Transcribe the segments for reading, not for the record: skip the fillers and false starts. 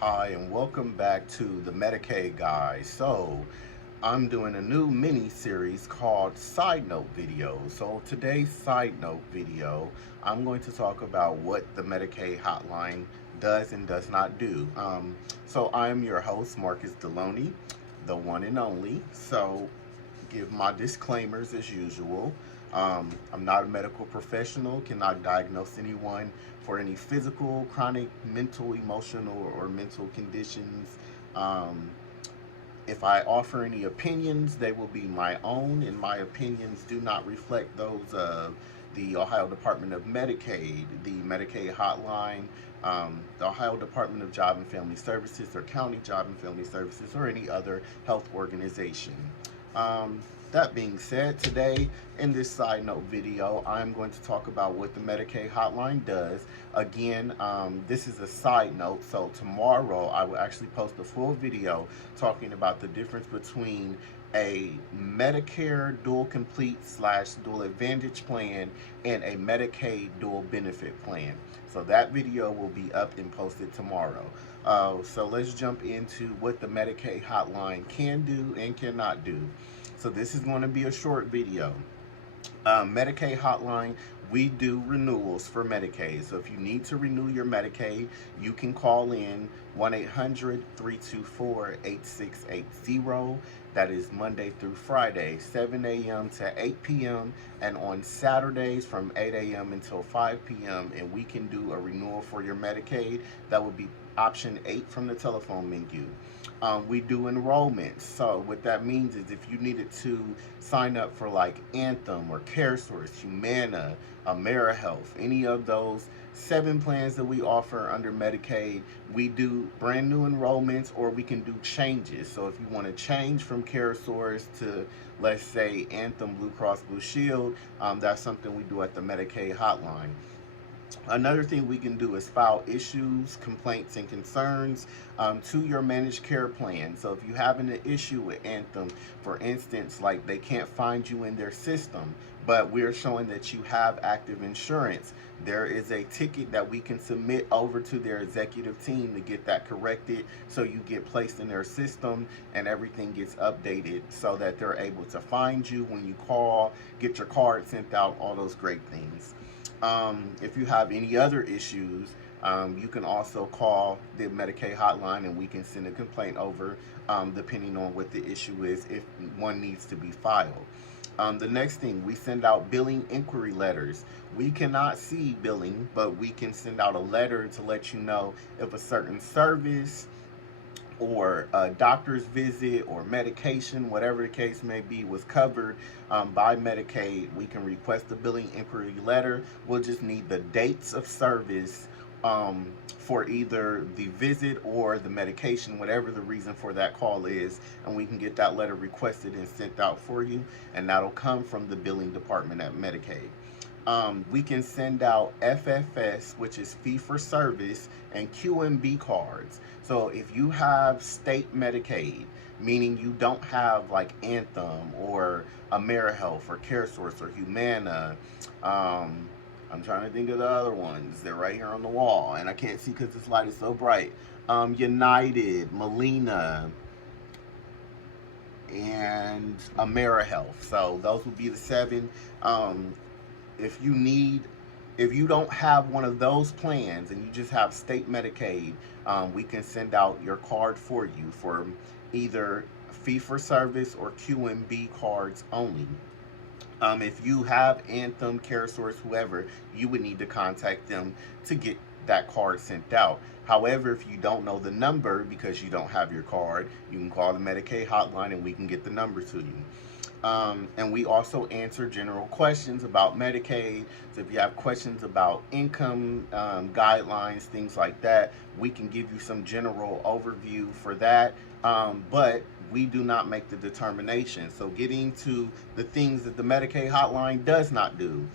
Hi, and welcome back to the Medicaid Guys. I'm doing a new mini series called Side Note Videos. So, today's Side Note video, I'm going to talk about what the Medicaid Hotline does and does not do. I am your host, Marcus Deloney, the one and only. Give my disclaimers as usual. I'm not a medical professional, cannot diagnose anyone for any physical, chronic, mental, emotional, or mental conditions. Um, if I offer any opinions, they will be my own, and my opinions do not reflect those of the Ohio Department of Medicaid, the Medicaid Hotline, the Ohio Department of Job and Family Services, or County Job and Family Services, or any other health organization. Um, that being said, today in this side note video, I'm going to talk about what the Medicaid hotline does. Again, this is a side note, so tomorrow I will actually post a full video talking about the difference between a Medicare dual complete slash dual advantage plan and a Medicaid dual benefit plan. So that video will be up and posted tomorrow. So let's jump into what the Medicaid hotline can do and cannot do. So this is going to be a short video. Medicaid hotline, we do renewals for Medicaid. So if you need to renew your Medicaid, you can call in 1-800-324-8680. That is Monday through Friday, 7 a.m. to 8 p.m. and on Saturdays from 8 a.m. until 5 p.m. And we can do a renewal for your Medicaid. That would be option 8 from the telephone menu. We do enrollments. So what that means is if you needed to sign up for like Anthem or CareSource, Humana, AmeriHealth, any of those 7 plans that we offer under Medicaid, we do brand new enrollments or we can do changes. So if you want to change from CareSource to, let's say, Anthem, Blue Cross Blue Shield, that's something we do at the Medicaid hotline. Another thing we can do is file issues, complaints, and concerns to your managed care plan. So if you have an issue with Anthem, for instance, like they can't find you in their system, but we're showing that you have active insurance, there is a ticket that we can submit over to their executive team to get that corrected so you get placed in their system and everything gets updated so that they're able to find you when you call, get your card sent out, all those great things. If you have any other issues, you can also call the Medicaid hotline and we can send a complaint over depending on what the issue is if one needs to be filed. The next thing, we send out billing inquiry letters. We cannot see billing, but we can send out a letter to let you know if a certain service or a doctor's visit or medication, whatever the case may be, was covered by Medicaid. We can request a billing inquiry letter. We'll just need the dates of service for either the visit or the medication, whatever the reason for that call is, and we can get that letter requested and sent out for you, and that'll come from the billing department at Medicaid. We can send out FFS, which is fee for service, and QMB cards. So if you have state Medicaid, meaning you don't have like Anthem or AmeriHealth or CareSource or Humana, I'm trying to think of the other ones. They're right here on the wall, and I can't see because this light is so bright. United, Molina, and AmeriHealth. So those would be the 7. If you need, if you don't have one of those plans and you just have state Medicaid, we can send out your card for you for either fee for service or QMB cards only. If you have Anthem, CareSource, whoever, you would need to contact them to get that card sent out. However, if you don't know the number because you don't have your card, you can call the Medicaid hotline and we can get the number to you. And we also answer general questions about Medicaid. So if you have questions about income guidelines, things like that, we can give you some general overview for that. But we do not make the determination. So getting to the things that the Medicaid hotline does not do.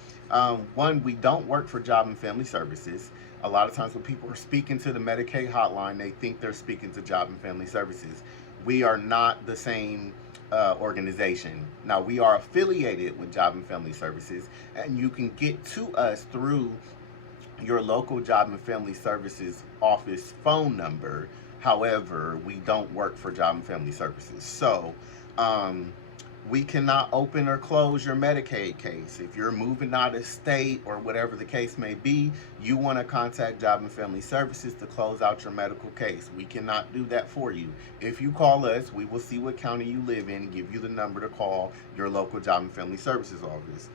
One, we don't work for Job and Family Services. A lot of times when people are speaking to the Medicaid hotline, they think they're speaking to Job and Family Services. We are not the same organization. Now, we are affiliated with Job and Family Services, and you can get to us through your local Job and Family Services office phone number. However, we don't work for Job and Family Services. So, um, we cannot open or close your Medicaid case. If you're moving out of state or whatever the case may be, you want to contact Job and Family Services to close out your medical case. We cannot do that for you. If you call us, we will see what county you live in, give you the number to call your local Job and Family Services office.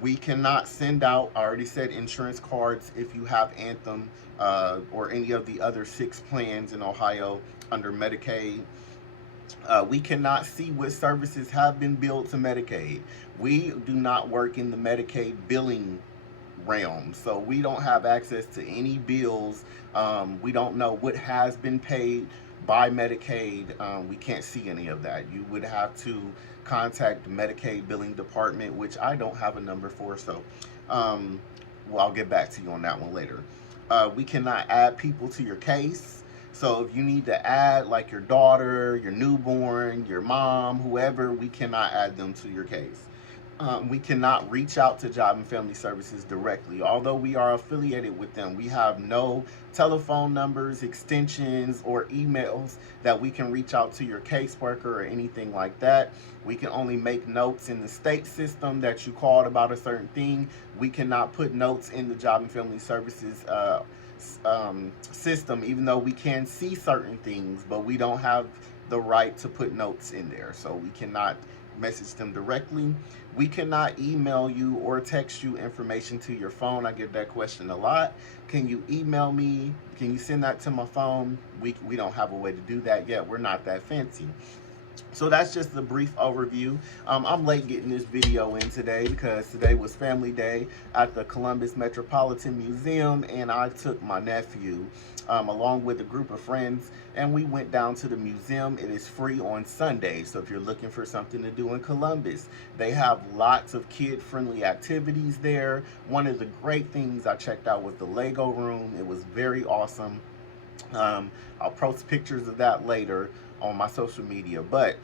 We cannot send out, I already said, insurance cards if you have Anthem or any of the other 6 plans in Ohio under Medicaid. We cannot see what services have been billed to Medicaid. We do not work in the Medicaid billing realm, so we don't have access to any bills. We don't know what has been paid by Medicaid. We can't see any of that. You would have to contact the Medicaid billing department, which I don't have a number for, so well, I'll get back to you on that one later. We cannot add people to your case. So if you need to add like your daughter, your newborn, your mom, whoever, we cannot add them to your case. We cannot reach out to Job and Family Services directly. Although we are affiliated with them, we have no telephone numbers, extensions, or emails that we can reach out to your caseworker or anything like that. We can only make notes in the state system that you called about a certain thing. We cannot put notes in the Job and Family Services system, even though we can see certain things, but we don't have the right to put notes in there, so we cannot message them directly. We cannot email you or text you information to your phone. I get that question a lot. Can you email me? Can you send that to my phone? We don't have a way to do that yet. We're not that fancy. So that's just a brief overview. I'm late getting this video in today because today was family day at the Columbus Metropolitan Museum, and I took my nephew along with a group of friends, and we went down to the museum. It is free on Sundays, so if you're looking for something to do in Columbus, they have lots of kid-friendly activities there. One of the great things I checked out was the Lego room. It was very awesome. I'll post pictures of that later on my social media, but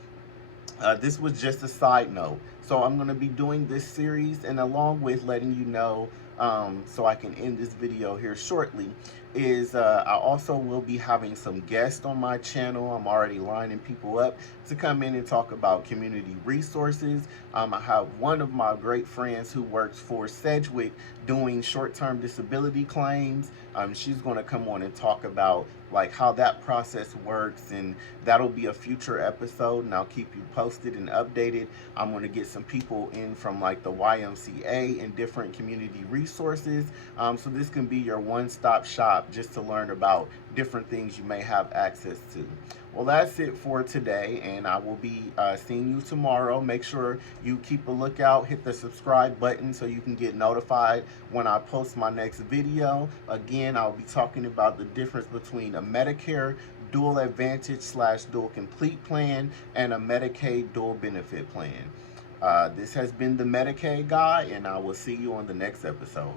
this was just a side note. So I'm going to be doing this series, and along with letting you know, so I can end this video here shortly, is I also will be having some guests on my channel. I'm already lining people up to come in and talk about community resources. I have one of my great friends who works for Sedgwick doing short-term disability claims. She's going to come on and talk about like how that process works, and that'll be a future episode, and I'll keep you posted and updated. I'm going to get some people in from like the YMCA and different community resources, so this can be your one-stop shop just to learn about different things you may have access to. Well, that's it for today, and I will be seeing you tomorrow. Make sure you keep a lookout, hit the subscribe button so you can get notified when I post my next video. Again, I'll be talking about the difference between a Medicare dual advantage / dual complete plan and a Medicaid dual benefit plan. This has been the Medicaid guy, and I will see you on the next episode.